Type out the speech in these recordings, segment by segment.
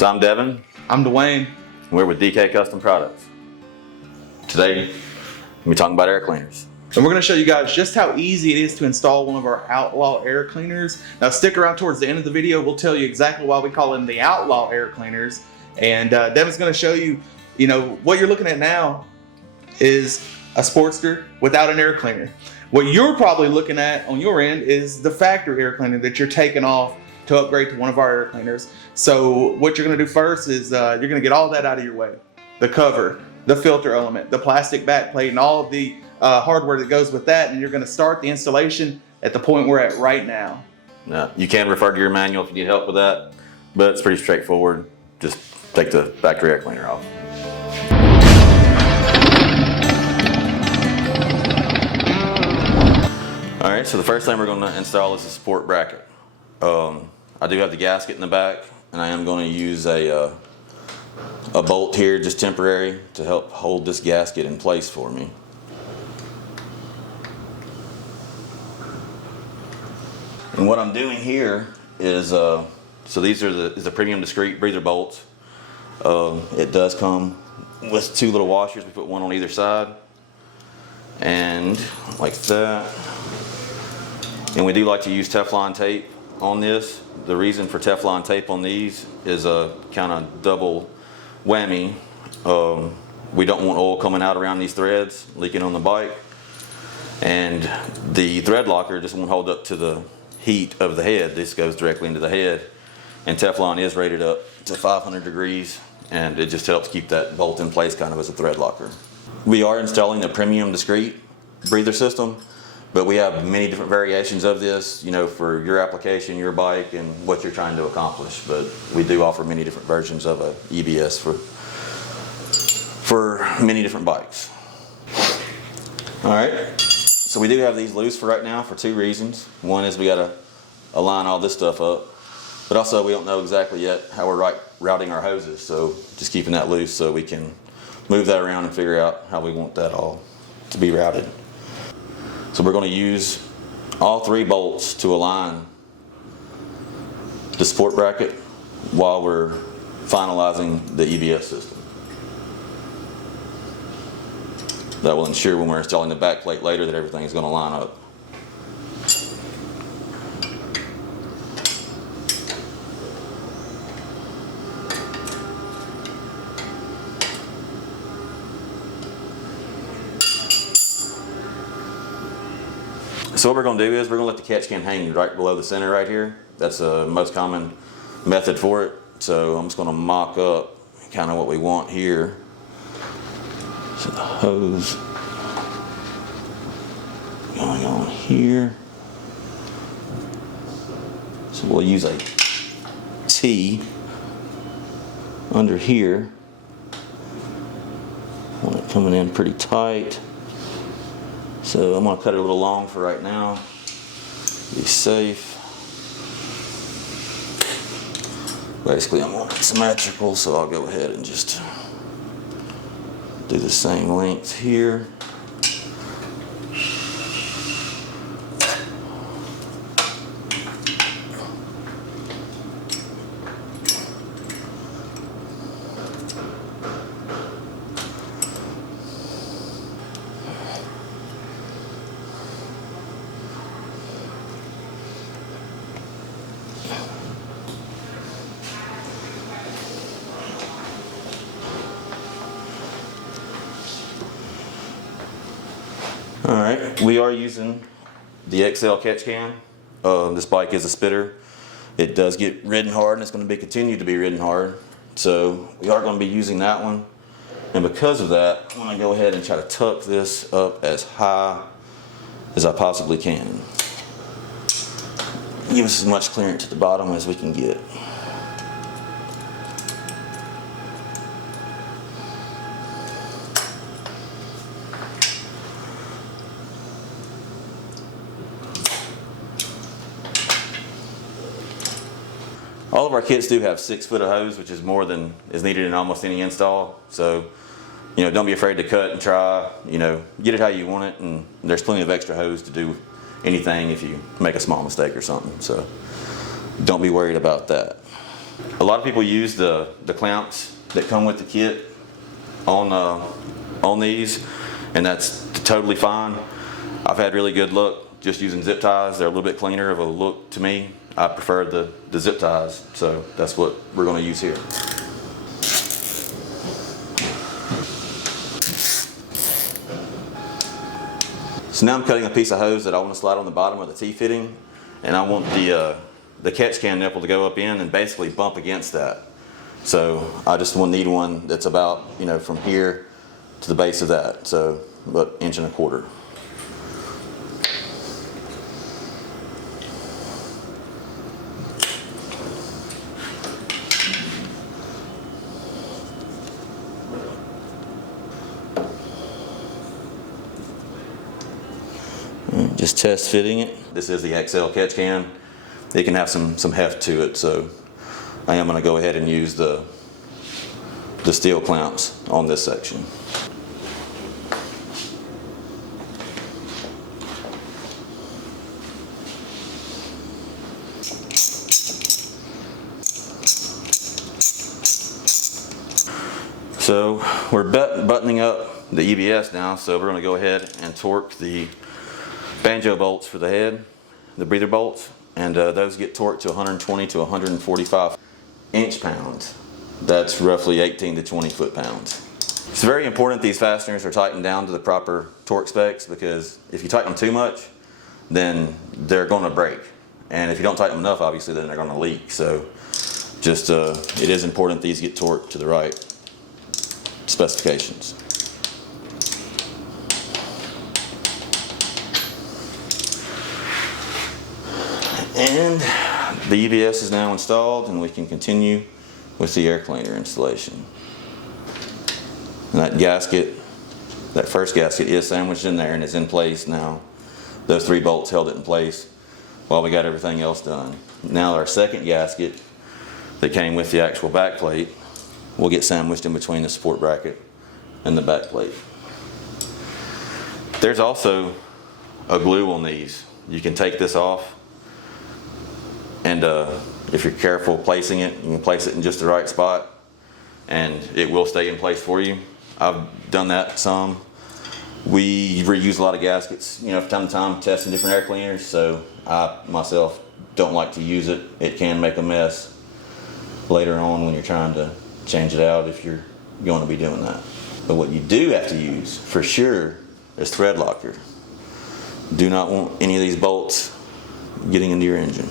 So I'm Devin. I'm Dwayne. We're with DK Custom Products. Today, we're talking about air cleaners. And we're going to show you guys just how easy it is to install one of our Outlaw air cleaners. Now stick around towards the end of the video. We'll tell you exactly why we call them the Outlaw air cleaners. And Devin's going to show you, what you're looking at now is a Sportster without an air cleaner. What you're probably looking at on your end is the factory air cleaner that you're taking off to upgrade to one of our air cleaners. So what you're going to do first is you're going to get all that out of your way. The cover, the filter element, the plastic back plate, and all of the hardware that goes with that, and you're going to start the installation at the point we're at right now. Now, you can refer to your manual if you need help with that, but it's pretty straightforward. Just take the factory air cleaner off. All right, so the first thing we're going to install is a support bracket. I do have the gasket in the back, and I am going to use a bolt here, just temporary, to help hold this gasket in place for me. And what I'm doing here is, so these are the premium discrete breather bolts. It does come with two little washers. We put one on either side, and like that. And we do like to use Teflon tape on this. The reason for Teflon tape on these is a kind of double whammy. We don't want oil coming out around these threads, leaking on the bike. And the thread locker just won't hold up to the heat of the head. This goes directly into the head. And Teflon is rated up to 500 degrees, and it just helps keep that bolt in place kind of as a thread locker. We are installing a premium discrete breather system, but we have many different variations of this, for your application, your bike, and what you're trying to accomplish. But we do offer many different versions of a EBS for many different bikes. All right, so we do have these loose for right now for two reasons. One is we got to align all this stuff up, but also we don't know exactly yet how we're routing our hoses, so just keeping that loose so we can move that around and figure out how we want that all to be routed. So we're going to use all three bolts to align the support bracket while we're finalizing the EBS system. That will ensure when we're installing the back plate later that everything is going to line up. So what we're going to do is we're going to let the catch can hang right below the center right here. That's the most common method for it. So I'm just going to mock up kind of what we want here. So the hose going on here. So we'll use a T under here. Want it coming in pretty tight. So I'm going to cut it a little long for right now. Be safe. Basically, I'm want it symmetrical, so I'll go ahead and just do the same length here. Alright, we are using the XL catch can. This bike is a spitter. It does get ridden hard, and it's going to continue to be ridden hard. So we are going to be using that one. And because of that, I'm going to go ahead and try to tuck this up as high as I possibly can. Give us as much clearance at the bottom as we can get. All of our kits do have 6 foot of hose, which is more than is needed in almost any install. So, don't be afraid to cut and try, get it how you want it, and there's plenty of extra hose to do anything if you make a small mistake or something. So don't be worried about that. A lot of people use the clamps that come with the kit on these, and that's totally fine. I've had really good luck just using zip ties. They're a little bit cleaner of a look to me. I prefer the zip ties, so that's what we're going to use here. So now I'm cutting a piece of hose that I want to slide on the bottom of the T-fitting, and I want the catch can nipple to go up in and basically bump against that. So I just need one that's about, you know, from here to the base of that, so about 1.25 inches. Just test fitting it. This is the XL catch can. It can have some heft to it, so I am going to go ahead and use the steel clamps on this section. So we're buttoning up the EBS now, so we're going to go ahead and torque the banjo bolts for the head, the breather bolts, and those get torqued to 120 to 145 inch-pounds. That's roughly 18 to 20 foot-pounds. It's very important these fasteners are tightened down to the proper torque specs, because if you tighten them too much, then they're going to break. And if you don't tighten them enough, obviously, then they're going to leak. So just it is important these get torqued to the right specifications. And the EBS is now installed, and we can continue with the air cleaner installation. And that gasket, that first gasket is sandwiched in there and is in place now. Those 3 bolts held it in place while we got everything else done. Now our second gasket that came with the actual back plate will get sandwiched in between the support bracket and the back plate. There's also a glue on these. You can take this off, and if you're careful placing it, you can place it in just the right spot and it will stay in place for you. I've done that some. We reuse a lot of gaskets, you know, from time to time, testing different air cleaners, so I myself don't like to use it. It can make a mess later on when you're trying to change it out if you're going to be doing that. But what you do have to use for sure is thread locker. Do not want any of these bolts getting into your engine.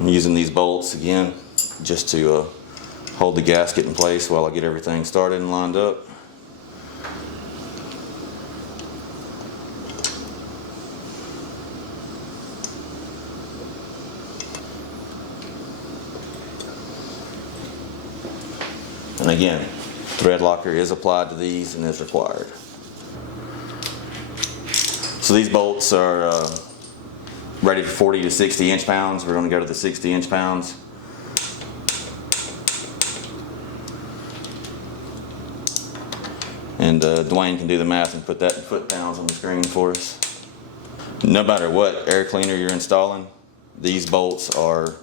I'm using these bolts again just to hold the gasket in place while I get everything started and lined up. And again, thread locker is applied to these and is required. So these bolts are ready for 40 to 60 inch-pounds. We're going to go to the 60 inch-pounds. And Dwayne can do the math and put that in foot-pounds on the screen for us. No matter what air cleaner you're installing, these bolts are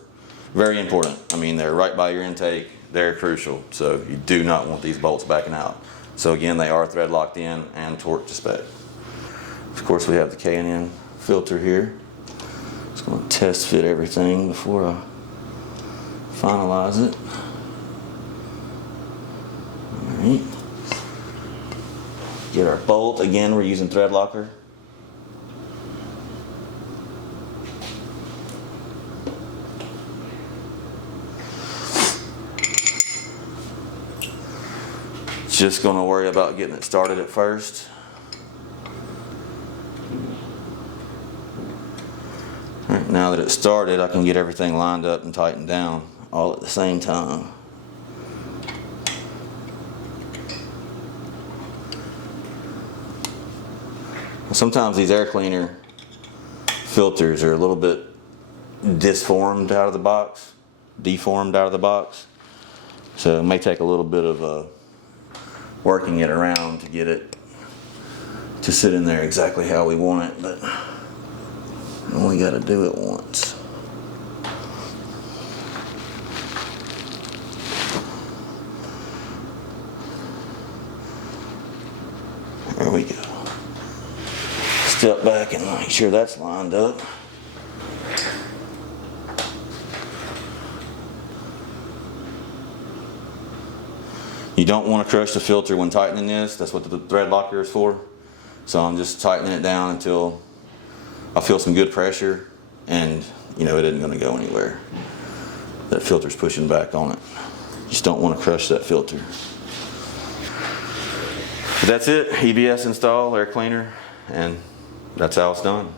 very important. I mean, they're right by your intake. They're crucial. So you do not want these bolts backing out. So again, they are thread locked in and torqued to spec. Of course, we have the K&N filter here. Just going to test fit everything before I finalize it. All right. Get our bolt. Again, we're using thread locker. Just going to worry about getting it started at first. All right, now that it's started, I can get everything lined up and tightened down all at the same time. Sometimes these air cleaner filters are a little bit deformed out of the box. So it may take a little bit of working it around to get it to sit in there exactly how we want it, but we got to do it once. There we go. Step back and make sure that's lined up. You don't want to crush the filter when tightening this. That's what the thread locker is for. So I'm just tightening it down until I feel some good pressure, and you know it isn't going to go anywhere. That filter's pushing back on it. Just don't want to crush that filter. But that's it. EBS install, air cleaner, and that's how it's done.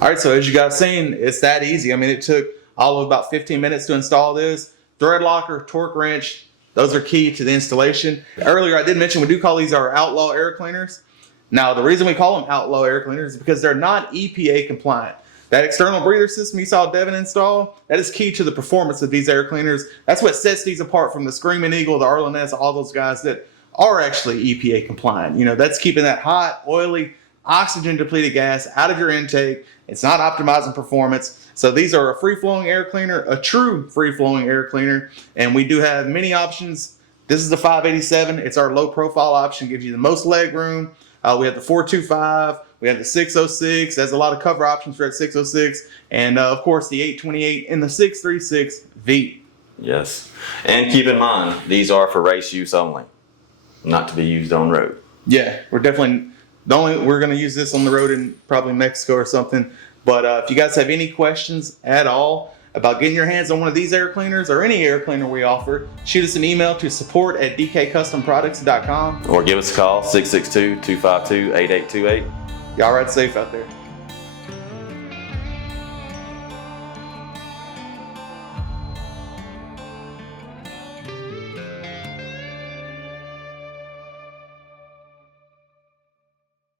All right, so as you guys seen, it's that easy. I mean, it took all of about 15 minutes to install this. Thread locker, torque wrench, those are key to the installation. Earlier, I did mention we do call these our outlaw air cleaners. Now, the reason we call them outlaw air cleaners is because they're not EPA compliant. That external breather system you saw Devin install, that is key to the performance of these air cleaners. That's what sets these apart from the Screaming Eagle, the Arlen-S, all those guys that are actually EPA compliant. You know, that's keeping that hot, oily, oxygen depleted gas out of your intake. It's not optimizing performance. So these are a free-flowing air cleaner, a true free-flowing air cleaner, and we do have many options. This is the 587. It's our low-profile option, gives you the most leg room. We have the 425. We have the 606. There's a lot of cover options for that 606, and of course the 828 and the 636V. Yes, and keep in mind these are for race use only, not to be used on road. Yeah, we're definitely we're going to use this on the road in probably Mexico or something. But if you guys have any questions at all about getting your hands on one of these air cleaners or any air cleaner we offer, shoot us an email to support@dkcustomproducts.com. Or give us a call, 662-252-8828. Y'all ride safe out there.